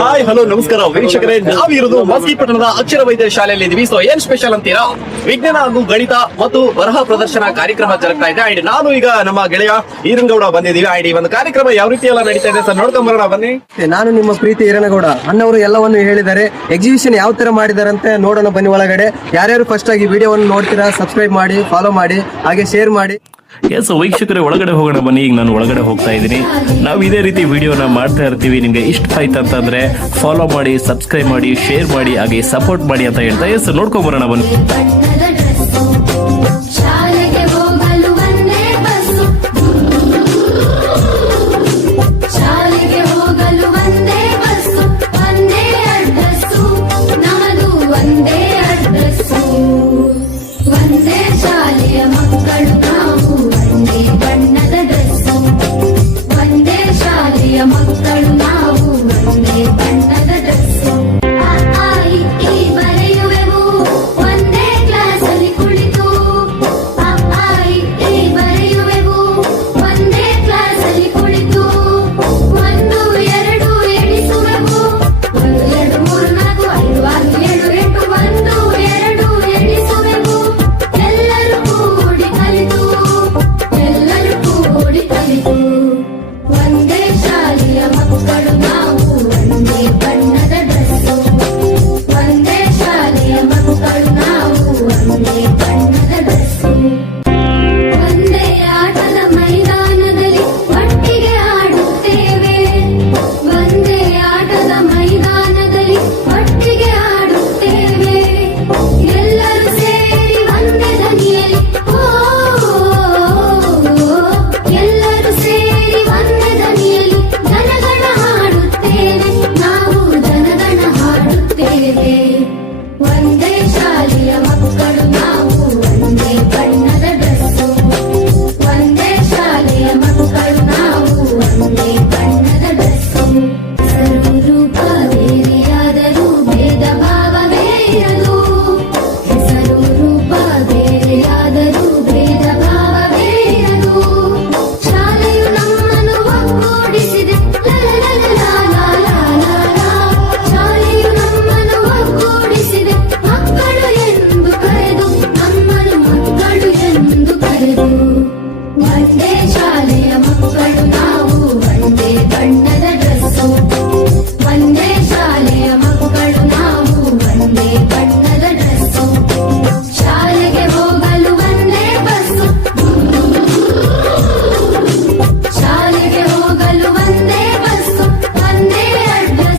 Hi hello ನಮಸ್ಕಾರ ವೀಕ್ಷಕರೇ, ನಾವಿರೋದು ಮಸ್ಕಿ ಪಟ್ಟಣದ ಅಕ್ಷರ ವೈದ್ಯ ಶಾಲೆಯಲ್ಲಿ ಇದೀವಿ. ಸೊ ಏನ್ ಸ್ಪೆಷಲ್ ಅಂತೀರಾ, ವಿಜ್ಞಾನ ಹಾಗೂ ಗಣಿತ ಮತ್ತು ಬರಹ ಪ್ರದರ್ಶನ ಕಾರ್ಯಕ್ರಮ ಜರುಗ್ತಾ ಇದೆ. ಅಂಡ್ ನಾನು ಈಗ ನಮ್ಮ ಗೆಳೆಯ ಈರನಗೌಡ ಬಂದಿದ್ದೀವಿ. ಅಂಡ್ ಈ ಒಂದು ಕಾರ್ಯಕ್ರಮ ಯಾವ ರೀತಿ ಎಲ್ಲ ನಡೀತಾ ಇದೆ ಸರ್ ನೋಡ್ಕೊಂಡ್ ಬರೋಣ ಬನ್ನಿ. ನಾನು ನಿಮ್ಮ ಪ್ರೀತಿ ಈರನಗೌಡ ಅಣ್ಣವರು ಎಲ್ಲವನ್ನು ಹೇಳಿದ್ದಾರೆ. ಎಕ್ಸಿಬಿಷನ್ ಯಾವ ತರ ಮಾಡಿದಾರಂತೆ ನೋಡೋಣ ಬನ್ನಿ ಒಳಗಡೆ. ಯಾರ್ಯಾರು ಫಸ್ಟ್ ಆಗಿ ವಿಡಿಯೋವನ್ನು ನೋಡ್ತೀರಾ ಸಬ್ಸ್ಕ್ರೈಬ್ ಮಾಡಿ, ಫಾಲೋ ಮಾಡಿ, ಹಾಗೆ ಶೇರ್ ಮಾಡಿ. ಎಸ್ ವೀಕ್ಷಕರೇ, ಒಳಗಡೆ ಹೋಗೋಣ ಬನ್ನಿ. ಈಗ ನಾನು ಒಳಗಡೆ ಹೋಗ್ತಾ ಇದ್ದೀನಿ. ನಾವು ಇದೇ ರೀತಿ ವಿಡಿಯೋನ ಮಾಡ್ತಾ ಇರ್ತೀವಿ. ನಿಮ್ಗೆ ಇಷ್ಟ ಆಯ್ತು ಅಂತಂದ್ರೆ ಫಾಲೋ ಮಾಡಿ, ಸಬ್ಸ್ಕ್ರೈಬ್ ಮಾಡಿ, ಶೇರ್ ಮಾಡಿ, ಹಾಗೆ ಸಪೋರ್ಟ್ ಮಾಡಿ ಅಂತ ಹೇಳ್ತಾ ಎಸ್ ನೋಡ್ಕೊಂಡ್ ಬರೋಣ ಬನ್ನಿ. ಮಕ್ಕಳು ನಾವು ಒಂದೇ ಬಣ್ಣದ ಡ್ರೆಸ್ಸು. ಬರೆಯುವೆವು ಒಂದೇ ಕ್ಲಾಸಲ್ಲಿ ಕುಳಿತು. ಬರೆಯುವೆವು ಒಂದೇ ಕ್ಲಾಸಲ್ಲಿ ಕುಳಿತು. 1 2 ಎಣಿಸುವೆವು. 1 2 3 4 5 6 7 8 1 2 ಎಣಿಸುವೆವು. ಎಲ್ಲರೂ ಕೂಡಿ ಕಲಿತು. ಒಂದೇ ಶಾಲೆಯ ಮಕ್ಕಳು ನಾವು ಒಂದೇ ಬಣ್ಣದ ಡ್ರೆಸ್ಸು. ಒಂದೇ ಶಾಲೆಯ ಮಕ್ಕಳು ನಾವು ಒಂದೇ ಬಣ್ಣದ ಡ್ರೆಸ್ಸು. ಒಂದೇ ಆಟದ ಮೈದಾನದಲ್ಲಿ ಒಟ್ಟಿಗೆ ಆಡುತ್ತೇವೆ. ಒಂದೇ ಆಟದ ಮೈದಾನದಲ್ಲಿ ಒಟ್ಟಿಗೆ ಆಡುತ್ತೇವೆ. ಎಲ್ಲರೂ ಸೇರಿ ಒಂದೇ ದನಿಯಲ್ಲಿ ಎಲ್ಲರೂ ಸೇರಿ ಒಂದೇ ದನಿಯಲ್ಲಿ ಜನಗಣ ಹಾಡುತ್ತೇವೆ. ನಾವು ಜನಗಣ ಹಾಡುತ್ತೇವೆ. ಒಂದೇ ಶಾಲೆಯ ಮಕ್ಕಳು ನಾವು ಒಂದೇ ಬಣ್ಣದ ಡ್ರೆಸ್ಸು. ಒಂದೇ ಶಾಲೆಯ ಮಕ್ಕಳು ನಾವು ಒಂದೇ ಬಣ್ಣದ ಡ್ರೆಸ್ಸು. ಸರ್ವರೂಪ